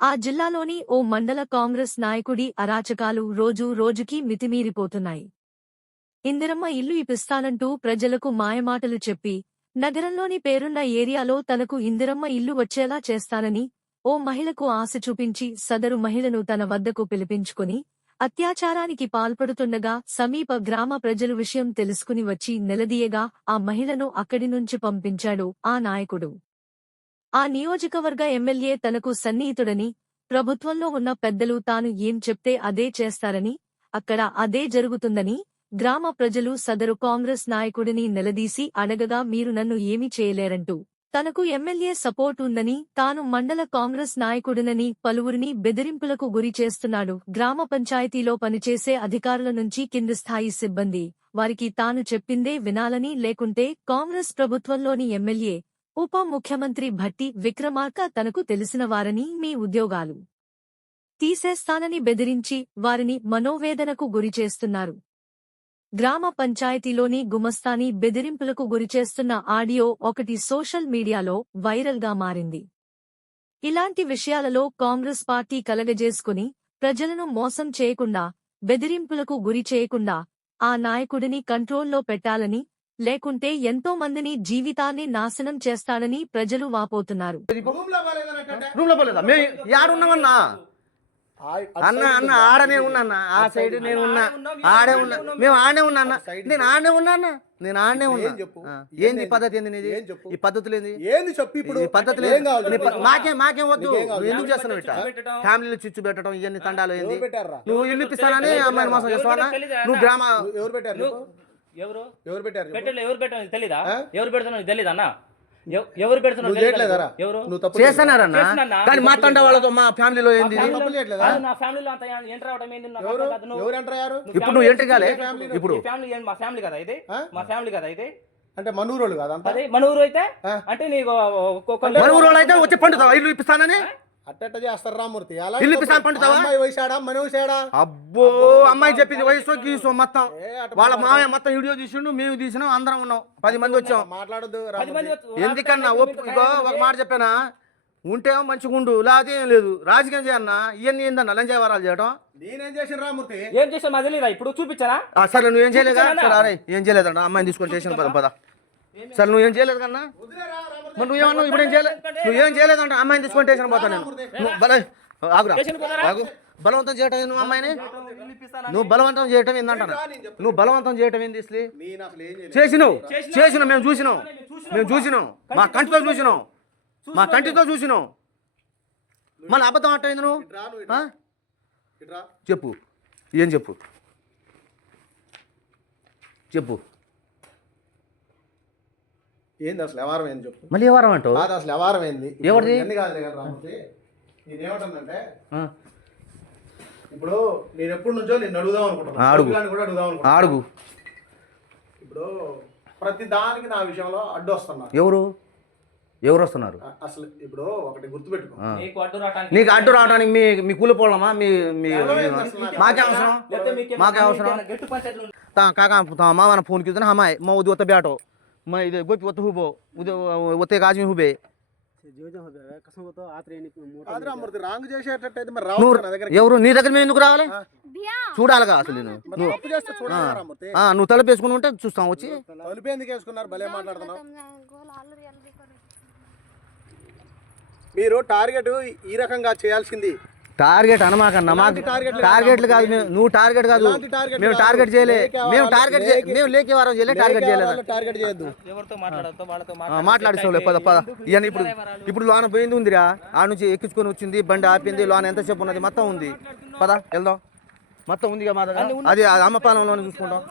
ఆ జిల్లాలోని ఓ మండల కాంగ్రెస్ నాయకుడి అరాచకాలు రోజు రోజుకి మితిమీరిపోతున్నాయి. ఇందిరమ్మ ఇల్లు ఇప్పిస్తానంటూ ప్రజలకు మాయమాటలు చెప్పి నగరంలోని పేరున్న ఏరియాలో తనకు ఇందిరమ్మ ఇల్లు వచ్చేలా చేస్తానని ఓ మహిళకు ఆశ చూపించి సదరు మహిళను తన వద్దకు పిలిపించుకుని అత్యాచారానికి పాల్పడుతుండగా సమీప గ్రామ ప్రజలు విషయం తెలుసుకుని వచ్చి నిలదీయగా ఆ మహిళను అక్కడి నుంచి పంపించాడు ఆ నాయకుడు. ఆ నియోజకవర్గ ఎమ్మెల్యే తనకు సన్నిహితుడని ప్రభుత్వంలో ఉన్న పెద్దలు తాను ఏం చెప్తే అదే చేస్తారని అక్కడ అదే జరుగుతుందని గ్రామ ప్రజలు సదరు కాంగ్రెస్ నాయకుడిని నిలదీసి అడగగా మీరు నన్ను ఏమీ చేయలేరంటూ. తనకు ఎమ్మెల్యే సపోర్ట్ ఉందని తాను మండల కాంగ్రెస్ నాయకుడినని పలువురిని బెదిరింపులకు గురి చేస్తున్నాడు. గ్రామ పంచాయతీలో పనిచేసే అధికారుల నుంచి కింది స్థాయి సిబ్బంది వారికి తాను చెప్పిందే వినాలని లేకుంటే కాంగ్రెస్ ప్రభుత్వంలోని ఎమ్మెల్యే ఉప ముఖ్యమంత్రి భట్టి విక్రమార్క తనకు తెలిసినవారని మీ ఉద్యోగాలు తీసేస్తానని బెదిరించి వారిని మనోవేదనకు గురిచేస్తున్నారు గ్రామ పంచాయతీలోని గుమస్తాని బెదిరింపులకు గురిచేస్తున్న ఆడియో ఒకటి సోషల్ మీడియాలో వైరల్గా మారింది. ఇలాంటి విషయాలలో కాంగ్రెస్ పార్టీ కలగజేసుకుని ప్రజలను మోసం చేయకుండా బెదిరింపులకు గురి చేయకుండా ఆ నాయకుడిని కంట్రోల్లో పెట్టాలని లేకుంటే ఎంతో మందిని జీవితాన్ని నాశనం చేస్తాడని ప్రజలు వాపోతున్నారు. రూమ్లో బాగాలేదనంటే రూమ్లో పోలేదా మేము యాడున్నామన్నా అన్న అన్న ఆడనే ఉన్నా ఆ సైడ్ నేను ఉన్నా. ఆడే ఉన్నా మేము ఆడనే ఉన్నా. అన్న నేను ఆడనే ఉన్నా అన్న నేను ఆడనే ఉన్నా ఏం చెప్పు? ఆ, ఏంది? పద్ధతి ఏంది నీది? ఏం చెప్పు? ఈ పద్ధతులు ఏంది? ఏంది చెప్పు ఇప్పుడు? ఈ పద్ధతులు మాకేం మాకేం వద్దు. ఎందుకు చేస్తున్నావు ఇట్లా ఫ్యామిలీలో చిచ్చు పెట్టడం ఇవన్నీ తండాలు ఏంది? నువ్వు ఇల్లు ఇప్పిస్తానని అమ్మాయిని మోసం చేస్తావా? నువ్వు గ్రామ ఎవరు పెట్టారు? ఎవరు ఎవరు పెట్టారు చెప్పు? పెట్టలే ఎవరు పెట్టారు తెలీదా? ఎవరు పెడుతున్నారు తెలీదా అన్న ఎవ- ఎవరు పెడుతున్నారు? ఎవరు చేస్తున్నారన్నా? కానీ మా తండ వాళ్ళతో మా ఫ్యామిలీలో ఏంది? కాదు, నా ఫ్యామిలీలో అంత ఎంటర్ అవడం ఏంది ఎవరు కాదు. ఎంటర్ అయ్యారు ఇప్పుడు ఫ్యామిలీ నువ్వు ఎంటర్ కాలే ఏ ఫ్యామిలీ? ఇప్పుడు ఈ ఫ్యామిలీ ఏంటి? మా ఫ్యామిలీ కదా ఇది? మా ఫ్యామిలీ కదా ఇది అంటే మనూరోళ్ళు కాదు అంతా అదే మన ఊరు అయితే? అంటే నీకు ఒక్కొక్క మన ఊరోళ్ళు అయితే వచ్చి పండుతావా ఇల్లు ఇప్పిస్తానని అట్టట్ట చేస్తారు రామూర్తి అలా ఇల్లు. ఇప్పిస్తాను పండుతావా? అమ్మాయి వయసాడా? మన వయసాడా? అబ్బో అమ్మాయి చెప్పింది వయసు గీసు మొత్తం. వాళ్ళ మామయ్య మొత్తం వీడియో తీసిండు మేము తీసినాం అందరం ఉన్నాం. పది మంది వచ్చాం. మాట్లాడద్దు ఎందుకన్నా? ఒప్పు ఇగో ఒక మాట చెప్పానా? ఉంటే మంచిగా ఉండు లేకపోతే ఏం లేదు. రాజకీయం చేయన్నా? ఇవన్నీ ఏందన్నా? లంజా వరాలు చేయడం నేనేం చేసిన రామూర్తి ఏం చేసావు మా తెలీదా? ఇప్పుడు చూపించారా సరే నువ్వు ఏం చేయలేదా? సరే ఏం చేయలేదంట. అమ్మాయిని తీసుకొని స్టేషన్ పదం పద. సరే నువ్వు ఏం చేయలేదు కన్నా? మరి నువ్వేమన్నా ఇప్పుడు ఏం చేయలేదు నువ్వు ఏం చేయలేదంట అమ్మాయిని తీసుకొని స్టేషన్ పోతా నేను. నువ్వు బల ఆగురా? ఆగు. బలవంతం చేయటం ఏంది నువ్వు అమ్మాయిని? నువ్వు బలవంతం చేయటం ఏందంటాను నువ్వు బలవంతం చేయటం ఏంది చేయలేదు. చేసినావు. చేసినావు. మేము చూసినాం. మేము చూసినాం. మా కంటితో చూసినాం? మా కంటితో చూసినాం. మన అబద్ధం అట్టయింది నువ్వు? నువ్వు చెప్పు. ఏం చెప్పు? చెప్పు. ఏంది అసలు వ్యవహారం ఏంది చెప్పు. మళ్ళీ వ్యవహారం అంటూ అసలు వ్యవహారం ఏంది? ఎవరిది? ఎన్ని కాదు రామూర్తి నేను ఇప్పుడు నేను ఎప్పటి నుంచో నేను అడుగుదాం అనుకుంటున్నాను అడుగు. కూడా అడుగుదాం అడుగు. ఇప్పుడు ప్రతి దానికి నా విషయంలో అడ్డు వస్తున్నారు ఎవరు? ఎవరు వస్తున్నారు? అసలు ఇప్పుడు ఒకటి గుర్తుపెట్టుకో. నీకు అడ్డు నీకు అడ్డు రావడానికి మీ మీ మీ మీ మాకే అవసరం? మాకే అవసరం? తా కాకా తా మామన ఫోన్ కిద్దాను హమాయ్. మా ఉద్యోగ బ్యాటో. ಮ ಇದು ಗೊತ್ತಿ ಒತ್ತು ಹೂಬೋ ಉದ ಒತ್ತೆ ಗಾಜಿ ఎవరు నీ దగ్గర మేము ఎందుకు రావాలి? చూడాలిగా అసలు నేను. నువ్వు తలపేసుకుని ఉంటే చూస్తాం వచ్చి. మీరు టార్గెట్ ఈ రకంగా చేయాల్సింది టార్గెట్ అనమాకన్నా మాకు టార్గెట్లు కాదు మేము నువ్వు టార్గెట్ కాదు. మేము కాదు. టార్గెట్ చేయలే. మేము టార్గెట్ మేము లేకే వారం చేయలే టార్గెట్ చేయలేదు? టార్గెట్ చేయొద్దు. మాట్లాడిస్తావులే పద పద. ఇవన్నీ ఇప్పుడు ఇప్పుడు లోన పోయింది ఉందిరా. ఆ నుంచి ఎక్కించుకొని వచ్చింది బండి ఆపింది లోన ఎంతసేపు ఉన్నది? మొత్తం ఉంది. పద వెళ్దాం. మొత్తం ఉంది మా దగ్గర అది ఆ అమ్మపాలెంలోనే చూసుకుంటాం.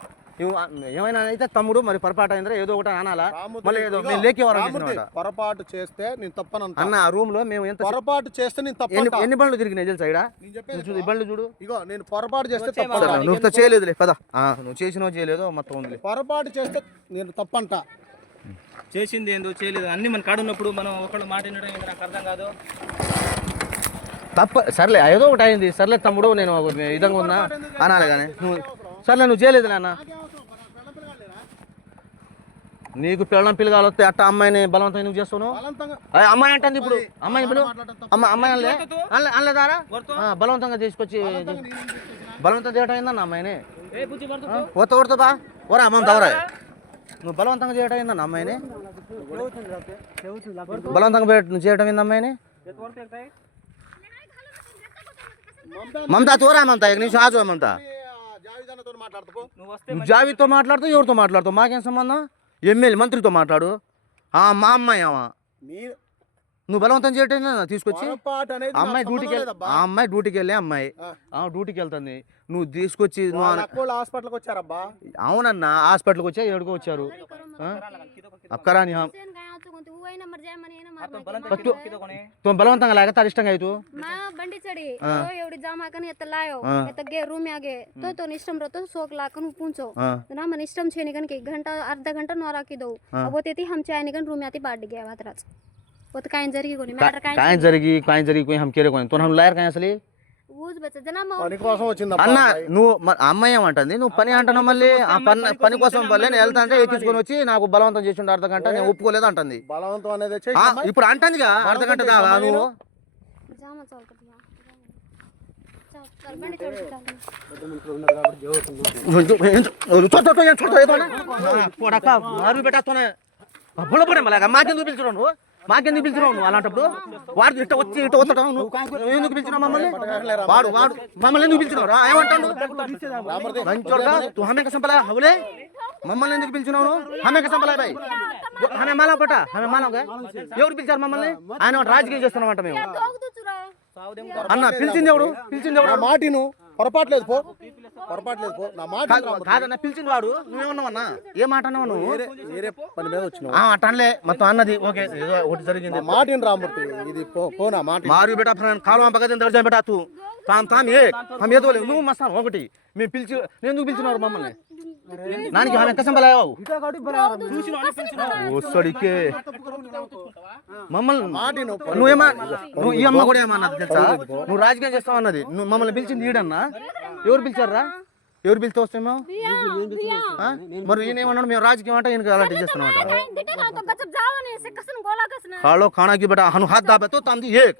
ఏమైనా అయితే తమ్ముడు మరి పొరపాటు అయిందిరా ఏదో ఒకటి అనాలా? మళ్ళీ ఏదో ఇదిగో, మేము లేకే వారం రామూర్తి, చేసినామట. పొరపాటు చేస్తే నేను తప్పనంత అన్న ఆ రూమ్లో మేము ఎంత పొరపాటు చేస్తే నేను ఎన్ని తప్పంట. ఎన్ని బండ్లు తిరిగినాయి తెలుసా చెప్పేది చూడు ఈ బండ్లు చూడు. ఇగో నేను పొరపాటు చేస్తే సరే, నువ్వు చేయలేదులే పద. ఆ, నువ్వు చేసినావు చేయలేదో మొత్తం ఉంది పొరపాటు చేస్తే నేను తప్పంట. చేసింది ఏందో చేయలేదు. అన్ని మన కాడు ఉన్నప్పుడు మనం ఒకళ్ళు మాట వినడం నాకు అర్థం కాదు. తప్ప సర్లే ఏదో ఒకటి అయింది. సర్లే తమ్ముడు నేను విధంగా ఉన్నా. అనాలి కానీ. నువ్వు సర్లే నువ్వు చేయలేదు నాన్న నీకు పిల్లలం పిల్లగాలు వస్తే అట్ట అమ్మాయిని బలవంతం ఎందుకు అయ్ అమ్మాయి అంటుంది ఇప్పుడు. అమ్మాయి ఇప్పుడు. అమ్మాయి అనలే. అనలే అనలేదారా బలవంతంగా తీసుకొచ్చి? బలవంతం చేయటం అయిందన్న అమ్మాయిని? ఓడతా బా ఓరా అమ్మ తవరా. నువ్వు బలవంతంగా చేయటం అయిందన్న అమ్మాయిని? బలవంతంగా చేయటం అయింది అమ్మాయిని? మమతా తోరా మమతా ఇక నిమిషం ఆచు మమతా. మాట్లాడుతూ నువ్వు జావితో మాట్లాడుతావు ఎవరితో మాట్లాడుతావు? మాకేం సంబంధం? ఎమ్మెల్యే మంత్రితో మాట్లాడు. ఆ, మా అమ్మాయి ఆమె. నువ్వు బలవంతం చేయటం తీసుకొచ్చి? అమ్మాయి డ్యూటీకి ఆ అమ్మాయి డ్యూటీకి వెళ్ళే అమ్మాయి. డ్యూటీకి వెళ్తుంది. నువ్వు తీసుకొచ్చి హాస్పిటల్కి వచ్చారబ్బా. అవునన్న హాస్పిటల్కి వచ్చా ఏడుకో వచ్చారు. అక్కరాని బలవంతంగా లాగా తారు ఇష్టంగా అయితే? ಬಂಡಿ ಚಡಿ तो एवढी जाम हाकन येत लायो येत गे रूम आगे तो वो तो काय जरी कोणी मॅटर काय काय జరిగి काय జరిగి कोई हम केरे कोई तो हम लायर काय అసలు ऊज बच जना मग పని కోసం వచ్చిందబ్బా అన్న అమ్మాయి. నువ్వు మ- అమ్మాయి ఏమంటుంది నువ్వు పని అంటున్నావు మళ్ళీ ఆ పని పని కోసం వల్లే నేను వెళ్తా అంటే ఎక్కించుకొని వచ్చి నాకు బలవంతం చేసి ఉండే అర్ధ గంట నేను ఒప్పుకోలేదు అంటుంది బలవంతం అనేది వచ్చి ఆ, ఇప్పుడు అంటుందిగా అర్ధ గంట దావా నువ్వు जामा चाल कर दिया चल चल बंडी चढ మారు పెట్టేస్తానే బుల్లపడే మళ్ళీ మాకెందుకు పిలిచినావు నువ్వు మాకెందుకు పిలిచినావు నువ్వు అలాంటప్పుడు? వాడు ఇట్ట వచ్చి ఇట్ట వచ్చటం నువ్వు? ఎందుకు పిలిచినావు మమ్మల్ని? వాడు వాడు మమ్మల్ని ఎందుకు పిలిచినావు ఏమంటాడు? తు హమేక సంపలా హౌలే మమ్మల్ని ఎందుకు పిలిచినావు హమేక సంపలా బాయ్. హమే మాలా పట హమే ఎవరు పిలిచారు మమ్మల్ని? ఆయన రాజకీయం చేస్తున్నామంట మేము. అన్న పిలిచింది ఎవడు? పిలిచింది ఎవడు? మాటిను పొరపాటు లేదు పో పొరపాటు లేదు పో నా మాట. కాదన్న పిలిచింది వాడు నువ్వేమన్నావన్నా ఏ మాట అన్నావు నువ్వు వేరే పని మీద వచ్చినావు అనలే మొత్తం అన్నది ఓకే ఏదో ఒకటి జరిగింది మాట విను రామూర్తి ఇది పో పో నా మాట. మారు బేటా ఫ్రెండ్ కాలువ పక్కన దర్జా బేటా తూ తాం తాం ఏ हम ఏదో లేదు నువ్వు మస్తాను ఒకటి మేము పిలిచి నేను ఎందుకు పిలిచినారు మమ్మల్ని నానికి ఆమె ఎక్క సంబలావు వస్తాడికే మమ్మల్ని నువ్వేమా నువ్వు ఈ అమ్మ కూడా ఏమన్నా తెలుసా? నువ్వు రాజకీయం చేస్తావు అన్నది నువ్వు మమ్మల్ని పిలిచింది ఈడన్నా? ఎవరు పిలిచారా ఎవరు పిలిచి వస్తామో మరి ఈయన మేము రాజకీయం అంటే ఈయనకి అలాంటి చేస్తున్నాం కాలో ఖానాకి బట హను హాత్ దాబతో తంది ఏక్.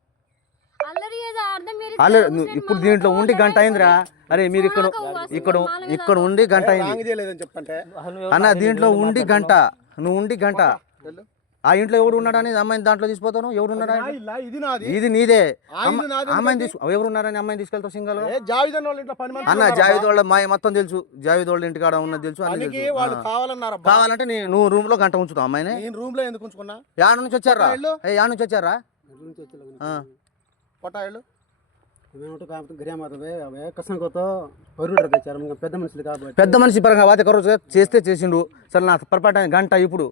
అల్లే నువ్వు ఇప్పుడు దీంట్లో ఉండి గంట అయిందిరా అరే మీరు ఇక్కడ ఇక్కడ ఇక్కడ ఉండి గంట అయింది. అన్న దీంట్లో ఉండి గంట. నువ్వు ఉండి గంట. ఆ ఇంట్లో ఎవడు ఉన్నాడని అమ్మాయిని దాంట్లో తీసిపోతాను ఎవడు ఉన్నాడా? నా ఇల్లా, ఇది నాది. అమ్మాయిని తీసు ఎవరు ఉన్నారని అమ్మాయిని తీసుకెళ్తావు సింగల్ అన్న. జావేద్ వాళ్ళ మాయ మొత్తం తెలుసు. జావేద్ వాళ్ళ ఇంటికాడ ఉన్నది తెలుసు కావాలంటే నీ నువ్వు రూమ్లో గంట ఉంచుతావు అమ్మాయిని. నేను రూమ్లో ఎందుకు ఉంచుకున్నా? యాడ నుంచి వచ్చారా? యాడ నుంచి వచ్చారా? ఆ. పెద్ద మనిషి పరంగా వాత కరోజు చేస్తే చేసిండు. సరే నా పొరపాటు గంట ఇప్పుడు.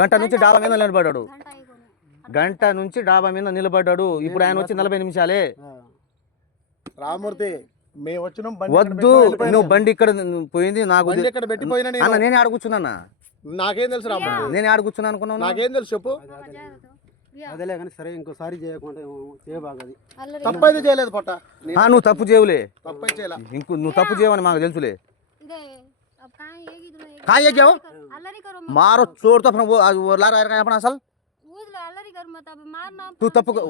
గంట నుంచి డాబా మీద నిలబడ్డాడు. గంట నుంచి డాబా మీద నిలబడ్డాడు. ఇప్పుడు ఆయన వచ్చి నలభై నిమిషాలే. రామూర్తి వద్దు నువ్వు బండి ఇక్కడ పోయింది నాకు నేనే? ఆడ కూర్చున్నా నాకేం తెలుసు నేను ఆడ కూర్చున్నా అనుకున్నాను నాకేం తెలుసు చెప్పు? అదేలే కానీ సరే ఇంకోసారి చేయకుండా చేయబాగది అల్లరి తప్పైతే చేయలేదు పొట్ట ఆ, నువ్వు తప్పు చేయవులే తప్పైతే చేయలే ఇంకో నువ్వు తప్పు చేయవని మాకు తెలుసులే ఇదే अब काय येगी तुला एक- काय ये अल्लरी करू मारो चोर तो अपना वो आज वो ला रहा है अपन असल उजला अल्लरी करू मत अब मारना तू तप्पू क-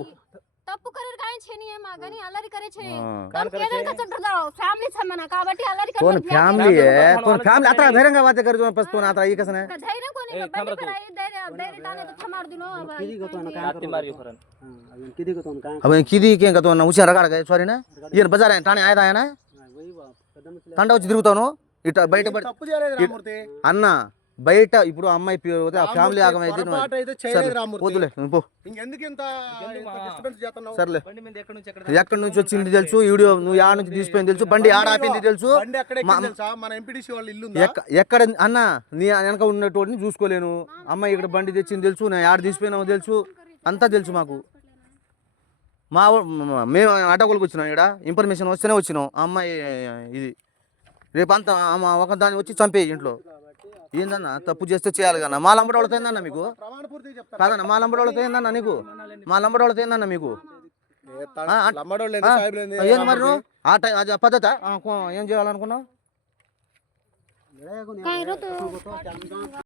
తప్పు కరేర్ కాయ చేని ఏ మాగని అల్లరి కరే చే हाँ। కమ్ కేదర్ का चट जाओ ఫ్యామిలీ छमना కాబట్టి అల్లరి कौन కరే फैमिली है कौन फैमिली आता धैर्य का बातें कर जो बस तू ना आता ये कसने ధైర్యం कोणी బండి पर आई धैर्य धैर्य ताने तो थमार दिनो अब కిది కొత్త రాత్రి మారి ఒకరన్ అదే కిది కొత్త కాయ अब किदी के का तो ना उसे रगड़ गए सॉरी ना ये बाजार है ठाणे आया था ना పోయి పెద్ద మనుషులు తండ వచ్చి తిరుగుతాను ఇట్లా బయట పడి తప్పు చేయలేదు రామూర్తి అన్న బయట ఇప్పుడు అమ్మాయి పోతే ఆ ఫ్యామిలీ ఆగం అయితే సర్లే, రామూర్తి. వద్దులే నువ్వు పో. ఇంకెందుకు ఇంత ఇంకెందుకు మా- డిస్టర్బెన్స్ చేస్తున్నావు? సర్లే. బండి మీద ఎక్కడి నుంచి ఎక్కడ ఎక్కడి నుంచి వచ్చింది తెలుసు? వీడియో నువ్వు యాడ నుంచి తీసిపోయింది తెలుసు? బండి ఆడ ఆపింది తెలుసు? బండి ఎక్కడ అన్న నీ వెనక ఉన్నటువంటి చూసుకోలేను. అమ్మాయి ఇక్కడ బండి తెచ్చింది తెలుసు? నేను ఆడ తీసిపోయినావు తెలుసు? అంతా తెలుసు మాకు. మా మేము అడ్డగోలుకు వచ్చినాం ఇక్కడ ఇన్ఫర్మేషన్ వస్తేనే వచ్చినాం. అమ్మాయి ఇది. రేపు అంతా ఒక దాన్ని వచ్చి చంపే ఇంట్లో. ఏందన్నా? తప్పు చేస్తే చేయాలి కన్నా మా లంబడి వాళ్ళతో ఏందన్నా మీకు? కాదన్నా మా లంబడి వాళ్ళతో ఏందన్నా నీకు? మా లంబడి వాళ్ళతో ఏందన్నా మీకు? ఏంది? మరి రామూర్తి? నువ్వు? ఆ టైం అది ఆ పద్ధత? ఏం చేయాలనుకున్నావు?